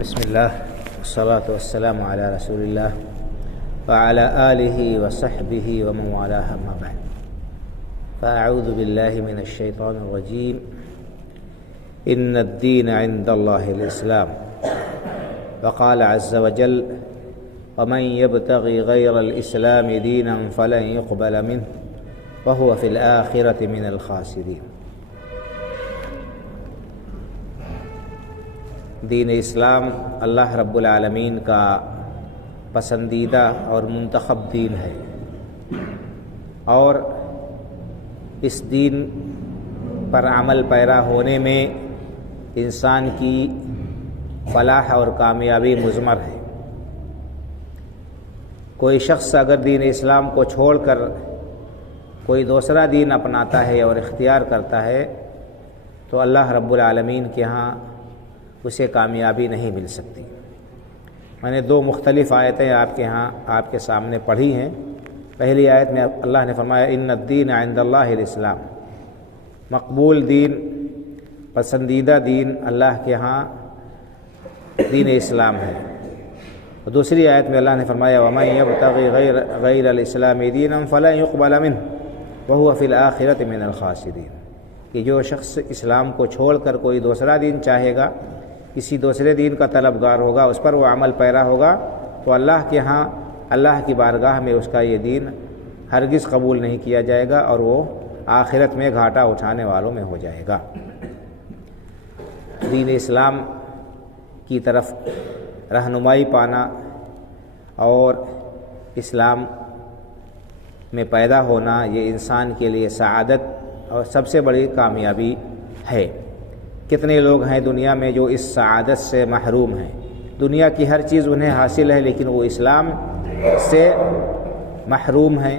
بسم الله والصلاة والسلام على رسول الله وعلى آله وصحبه ومن والاه أما بعد فأعوذ بالله من الشيطان الرجيم إن الدين عند الله الإسلام وقال عز وجل ومن يبتغي غير الإسلام دينا فلن يقبل منه وهو في الآخرة من الخاسرين۔ دین اسلام اللہ رب العالمین کا پسندیدہ اور منتخب دین ہے، اور اس دین پر عمل پیرا ہونے میں انسان کی فلاح اور کامیابی مضمر ہے۔ کوئی شخص اگر دین اسلام کو چھوڑ کر کوئی دوسرا دین اپناتا ہے اور اختیار کرتا ہے تو اللہ رب العالمین کے ہاں اسے کامیابی نہیں مل سکتی۔ میں نے دو مختلف آیتیں آپ کے سامنے پڑھی ہیں۔ پہلی آیت میں اللہ نے فرمایا ان الدین عند اللہ الاسلام، مقبول دین، پسندیدہ دین اللہ کے ہاں دین اسلام ہے۔ اور دوسری آیت میں اللہ نے فرمایا ومن یبتغی غیر الاسلام دینا فلن یقبل منہ وہو فی الآخرۃ من الخاسرین، کہ جو شخص اسلام کو چھوڑ کر کوئی دوسرا دین چاہے گا، کسی دوسرے دین کا طلبگار ہوگا، اس پر وہ عمل پیرا ہوگا تو اللہ کے ہاں اللہ کی بارگاہ میں اس کا یہ دین ہرگز قبول نہیں کیا جائے گا اور وہ آخرت میں گھاٹا اٹھانے والوں میں ہو جائے گا۔ دین اسلام کی طرف رہنمائی پانا اور اسلام میں پیدا ہونا یہ انسان کے لیے سعادت اور سب سے بڑی کامیابی ہے۔ کتنے لوگ ہیں دنیا میں جو اس سعادت سے محروم ہیں، دنیا کی ہر چیز انہیں حاصل ہے لیکن وہ اسلام سے محروم ہیں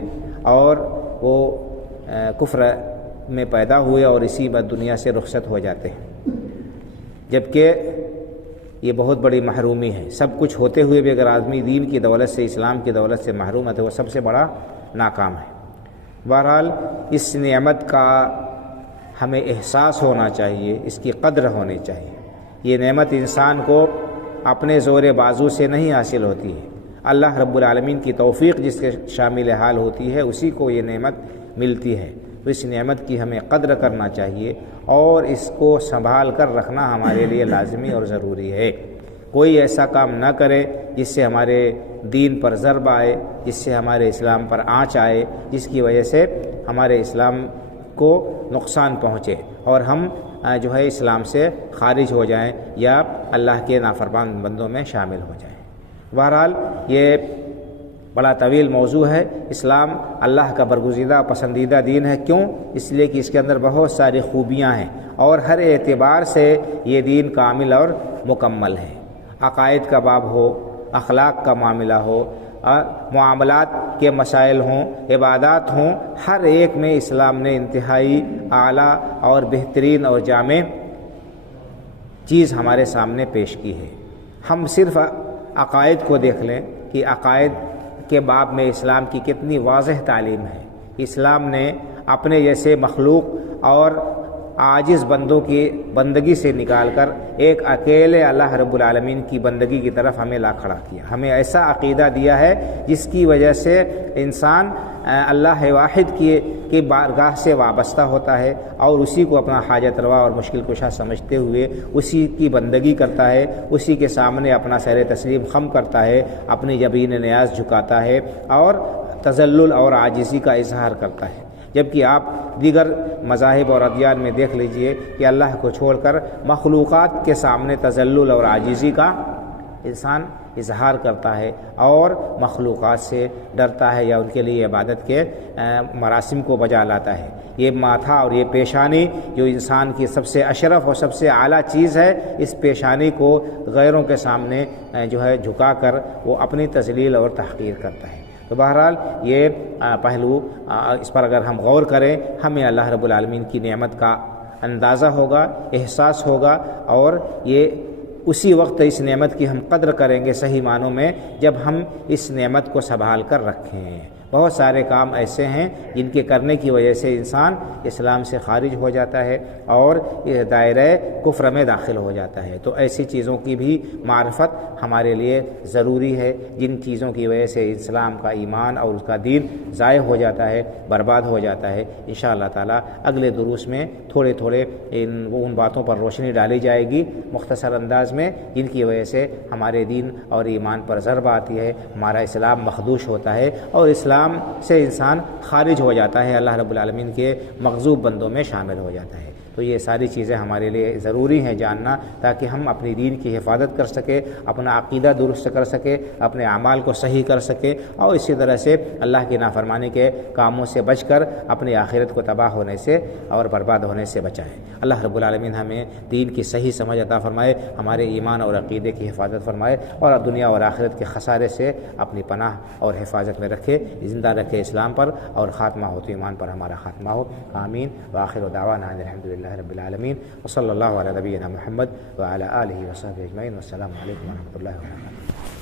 اور وہ کفر میں پیدا ہوئے اور اسی بعد دنیا سے رخصت ہو جاتے ہیں، جبکہ یہ بہت بڑی محرومی ہے۔ سب کچھ ہوتے ہوئے بھی اگر آدمی دین کی دولت سے، اسلام کی دولت سے محروم ہے تو وہ سب سے بڑا ناکام ہے۔ بہرحال اس نعمت کا ہمیں احساس ہونا چاہیے، اس کی قدر ہونی چاہیے۔ یہ نعمت انسان کو اپنے زور بازو سے نہیں حاصل ہوتی ہے، اللہ رب العالمین کی توفیق جس کے شامل حال ہوتی ہے اسی کو یہ نعمت ملتی ہے۔ تو اس نعمت کی ہمیں قدر کرنا چاہیے اور اس کو سنبھال کر رکھنا ہمارے لیے لازمی اور ضروری ہے۔ کوئی ایسا کام نہ کرے جس سے ہمارے دین پر ضرب آئے، جس سے ہمارے اسلام پر آنچ آئے، جس کی وجہ سے ہمارے اسلام کو نقصان پہنچے اور ہم جو ہے اسلام سے خارج ہو جائیں یا اللہ کے نافرمان بندوں میں شامل ہو جائیں۔ بہرحال یہ بڑا طویل موضوع ہے۔ اسلام اللہ کا برگزیدہ پسندیدہ دین ہے۔ کیوں؟ اس لیے کہ اس کے اندر بہت ساری خوبیاں ہیں اور ہر اعتبار سے یہ دین کامل اور مکمل ہے۔ عقائد کا باب ہو، اخلاق کا معاملہ ہو، معاملات کے مسائل ہوں، عبادات ہوں، ہر ایک میں اسلام نے انتہائی اعلیٰ اور بہترین اور جامع چیز ہمارے سامنے پیش کی ہے۔ ہم صرف عقائد کو دیکھ لیں کہ عقائد کے باب میں اسلام کی کتنی واضح تعلیم ہے۔ اسلام نے اپنے جیسے مخلوق اور عاجز بندوں کی بندگی سے نکال کر ایک اکیلے اللہ رب العالمین کی بندگی کی طرف ہمیں لا کھڑا کیا۔ ہمیں ایسا عقیدہ دیا ہے جس کی وجہ سے انسان اللہ واحد کی بارگاہ سے وابستہ ہوتا ہے اور اسی کو اپنا حاجت روا اور مشکل کشا سمجھتے ہوئے اسی کی بندگی کرتا ہے، اسی کے سامنے اپنا سر تسلیم خم کرتا ہے، اپنی جبین نیاز جھکاتا ہے اور تذلل اور عاجزی کا اظہار کرتا ہے۔ جبکہ آپ دیگر مذاہب اور ادیان میں دیکھ لیجئے کہ اللہ کو چھوڑ کر مخلوقات کے سامنے تذلل اور عاجزی کا انسان اظہار کرتا ہے اور مخلوقات سے ڈرتا ہے یا ان کے لیے عبادت کے مراسم کو بجا لاتا ہے۔ یہ ماتھا اور یہ پیشانی جو انسان کی سب سے اشرف اور سب سے اعلیٰ چیز ہے، اس پیشانی کو غیروں کے سامنے جو ہے جھکا کر وہ اپنی تذلیل اور تحقیر کرتا ہے۔ تو بہرحال یہ پہلو اس پر اگر ہم غور کریں ہمیں اللہ رب العالمین کی نعمت کا اندازہ ہوگا، احساس ہوگا، اور یہ اسی وقت اس نعمت کی ہم قدر کریں گے صحیح معنوں میں جب ہم اس نعمت کو سنبھال کر رکھیں۔ بہت سارے کام ایسے ہیں جن کے کرنے کی وجہ سے انسان اسلام سے خارج ہو جاتا ہے اور دائرہ کفر میں داخل ہو جاتا ہے۔ تو ایسی چیزوں کی بھی معرفت ہمارے لیے ضروری ہے، جن چیزوں کی وجہ سے اسلام کا ایمان اور اس کا دین ضائع ہو جاتا ہے، برباد ہو جاتا ہے۔ انشاءاللہ تعالی اگلے دروس میں تھوڑے تھوڑے ان باتوں پر روشنی ڈالی جائے گی مختصر انداز میں، جن کی وجہ سے ہمارے دین اور ایمان پر ضربہ آتی ہے، ہمارا اسلام مخدوش ہوتا ہے اور اسلام سے انسان خارج ہو جاتا ہے، اللہ رب العالمین کے مغضوب بندوں میں شامل ہو جاتا ہے۔ تو یہ ساری چیزیں ہمارے لیے ضروری ہیں جاننا، تاکہ ہم اپنی دین کی حفاظت کر سکیں، اپنا عقیدہ درست کر سکیں، اپنے اعمال کو صحیح کر سکیں، اور اسی طرح سے اللہ کی نافرمانی کے کاموں سے بچ کر اپنی آخرت کو تباہ ہونے سے اور برباد ہونے سے بچائیں۔ اللہ رب العالمین ہمیں دین کی صحیح سمجھ عطا فرمائے، ہمارے ایمان اور عقیدے کی حفاظت فرمائے، اور دنیا اور آخرت کے خسارے سے اپنی پناہ اور حفاظت میں رکھے، زندہ رکھے اسلام پر، اور خاتمہ ہو تو ایمان پر ہمارا خاتمہ ہو۔ آمین۔ وآخر دعوانا الحمدللہ رب العالمین، وصلی اللہ علی نبینا محمد وعلی آلہ وصحبہ اجمعین، والسلام علیکم ورحمۃ اللہ وبرکاتہ۔